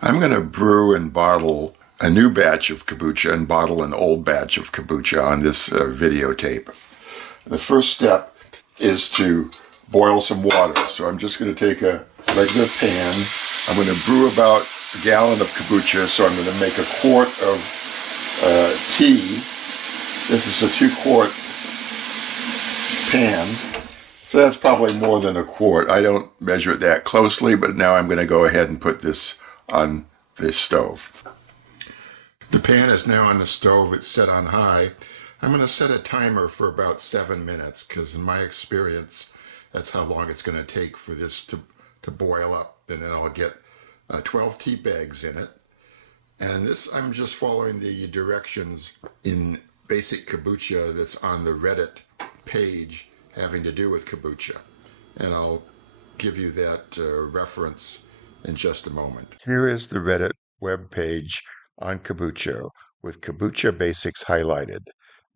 I'm going to brew and bottle a new batch of kombucha and bottle an old batch of kombucha on this videotape. The first step is to boil some water. So I'm just going to take a regular pan. I'm going to brew about a gallon of kombucha, so I'm going to make a quart of tea. This is a 2-quart pan. So that's probably more than a quart. I don't measure it that closely, but now I'm going to go ahead and put this on this stove. The pan is now on the stove. It's set on high. I'm going to set a timer for about 7 minutes because in my experience, that's how long it's going to take for this to boil up. And then I'll get 12 tea bags in it. And this, I'm just following the directions in Basic Kombucha that's on the Reddit page having to do with kombucha. And I'll give you that reference in just a moment. Here is the Reddit web page on kombucha with Kombucha Basics highlighted.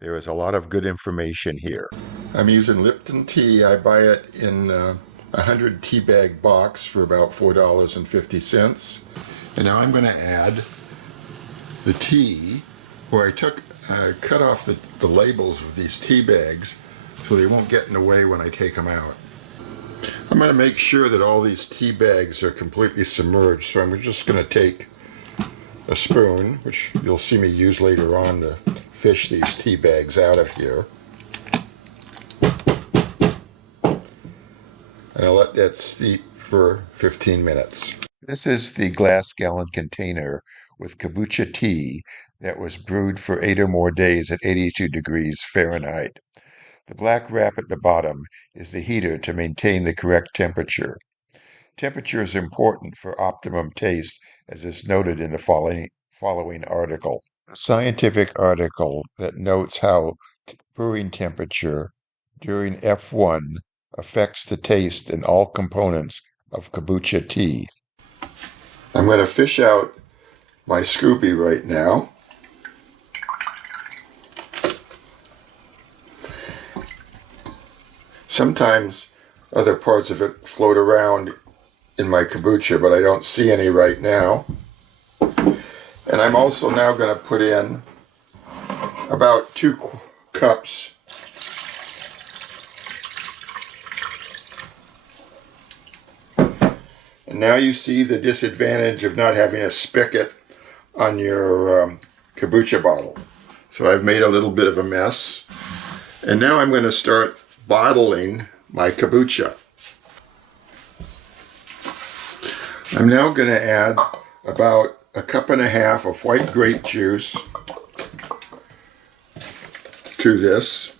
There is a lot of good information here. I'm using Lipton tea. I buy it in a 100 tea bag box for about $4.50. And now I'm going to add the tea, where I cut off the labels of these tea bags so they won't get in the way when I take them out. I'm going to make sure that all these tea bags are completely submerged, so I'm just going to take a spoon, which you'll see me use later on to fish these tea bags out of here. And I'll let that steep for 15 minutes. This is the glass gallon container with kombucha tea that was brewed for 8 or more days at 82 degrees Fahrenheit. The black wrap at the bottom is the heater to maintain the correct temperature. Temperature is important for optimum taste, as is noted in the following article. A scientific article that notes how brewing temperature during F1 affects the taste and all components of kombucha tea. I'm going to fish out my Scoopy right now. Sometimes other parts of it float around in my kombucha, but I don't see any right now. And I'm also now going to put in about 2 cups and now you see the disadvantage of not having a spigot on your kombucha bottle. So I've made a little bit of a mess. And now I'm going to start bottling my kombucha. I'm now going to add about 1.5 cups of white grape juice to this.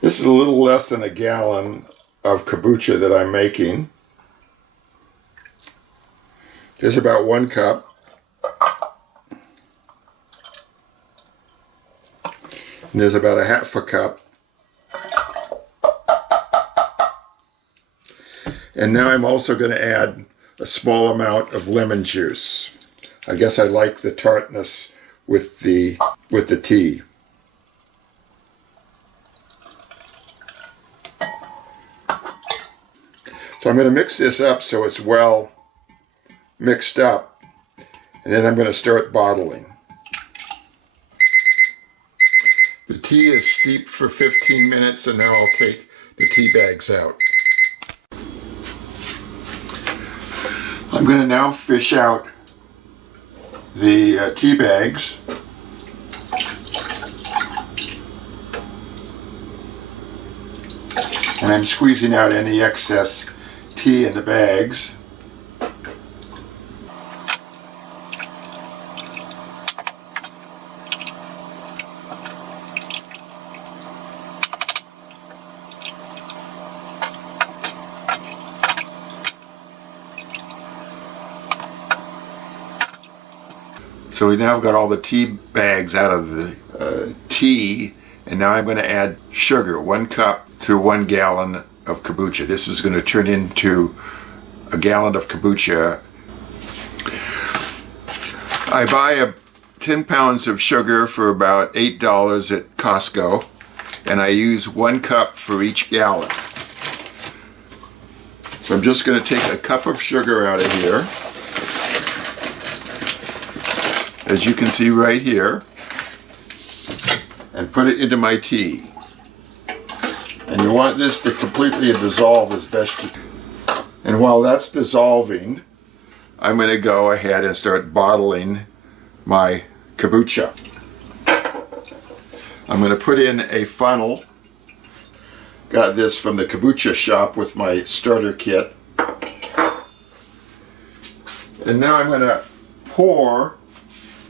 This is a little less than a gallon of kombucha that I'm making. There's about 1 cup. And there's about 1/2 cup. And now I'm also going to add a small amount of lemon juice. I guess I like the tartness with the tea. So I'm going to mix this up so it's well mixed up, and then I'm going to start bottling. The tea is steeped for 15 minutes, and now I'll take the tea bags out. I'm going to now fish out the tea bags. And I'm squeezing out any excess tea in the bags. So we now have got all the tea bags out of the tea, and now I'm going to add sugar, 1 cup to 1 gallon of kombucha. This is going to turn into a gallon of kombucha. I buy 10 pounds of sugar for about $8 at Costco, and I use 1 cup for each gallon. So I'm just going to take a cup of sugar out of here, as you can see right here, and put it into my tea. And you want this to completely dissolve as best you can. And while that's dissolving, I'm going to go ahead and start bottling my kombucha. I'm going to put in a funnel. Got this from the kombucha shop with my starter kit. And now I'm going to pour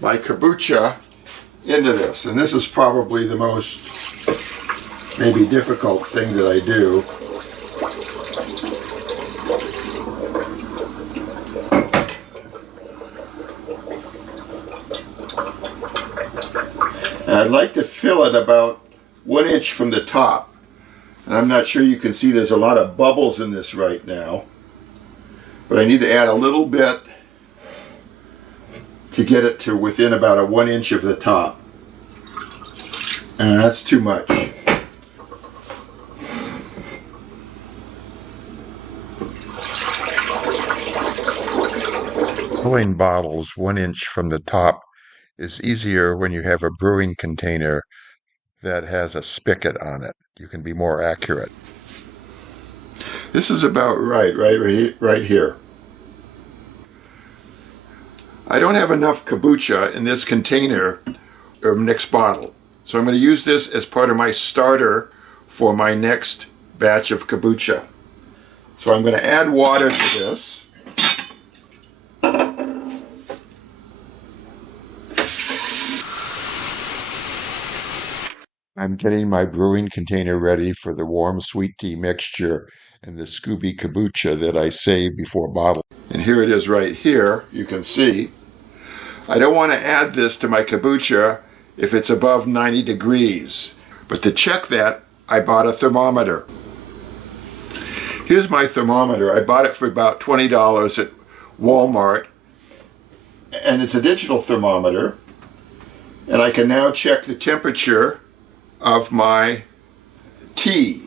my kombucha into this. And this is probably the most maybe difficult thing that I do. And I'd like to fill it about 1 inch from the top. And I'm not sure you can see there's a lot of bubbles in this right now. But I need to add a little bit to get it to within about a 1 inch of the top. And that's too much. Filling bottles 1 inch from the top is easier when you have a brewing container that has a spigot on it. You can be more accurate. This is about right here. I don't have enough kombucha in this container or next bottle. So I'm going to use this as part of my starter for my next batch of kombucha. So I'm going to add water to this. I'm getting my brewing container ready for the warm sweet tea mixture and the Scooby kombucha that I saved before bottling. And here it is right here, you can see. I don't want to add this to my kombucha if it's above 90 degrees. But to check that, I bought a thermometer. Here's my thermometer. I bought it for about $20 at Walmart. And it's a digital thermometer. And I can now check the temperature of my tea.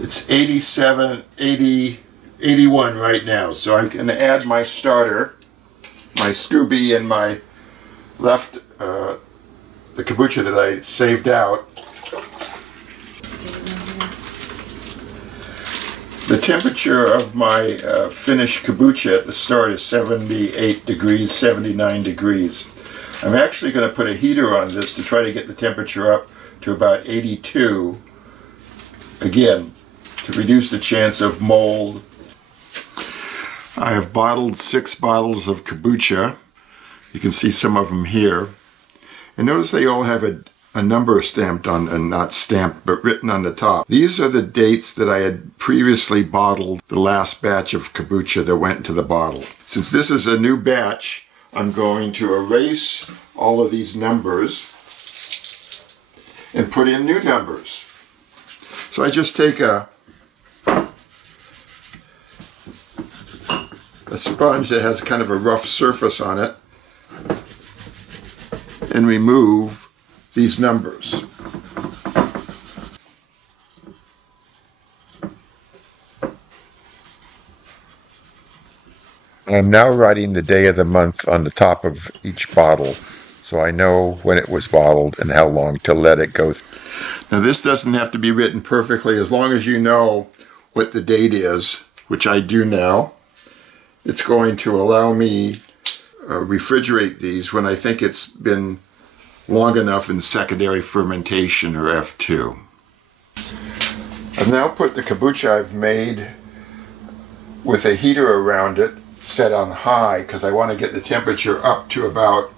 It's 87, 80, 81 right now. So I'm going to add my starter, my Scooby, and my the kombucha that I saved out. The temperature of my finished kombucha at the start is 78 degrees, 79 degrees. I'm actually going to put a heater on this to try to get the temperature up to about 82, again, to reduce the chance of mold. I have bottled 6 bottles of kombucha. You can see some of them here. And notice they all have a number stamped on, and not stamped, but written on the top. These are the dates that I had previously bottled the last batch of kombucha that went into the bottle. Since this is a new batch, I'm going to erase all of these numbers and put in new numbers. So I just take a sponge that has kind of a rough surface on it and remove these numbers. I'm now writing the day of the month on the top of each bottle, so I know when it was bottled and how long to let it go. Now this doesn't have to be written perfectly, as long as you know what the date is, which I do now. It's going to allow me refrigerate these when I think it's been long enough in secondary fermentation, or F2. I've now put the kombucha I've made with a heater around it set on high, because I want to get the temperature up to about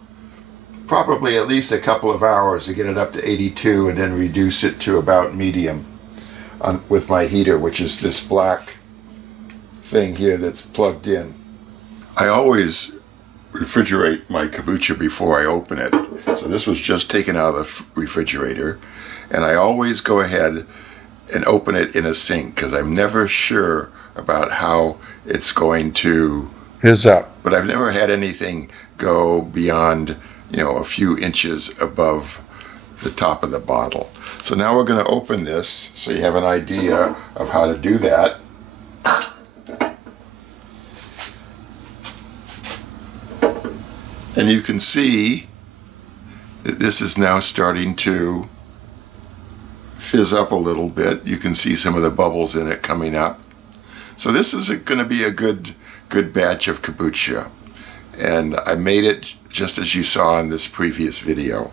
probably at least a couple of hours to get it up to 82, and then reduce it to about medium with my heater, which is this black thing here that's plugged in. I always refrigerate my kombucha before I open it. So this was just taken out of the refrigerator, and I always go ahead and open it in a sink because I'm never sure about how it's going to fizz up. But I've never had anything go beyond, a few inches above the top of the bottle. So now we're going to open this so you have an idea of how to do that. And you can see that this is now starting to fizz up a little bit. You can see some of the bubbles in it coming up. So this is going to be a good batch of kombucha. And I made it just as you saw in this previous video.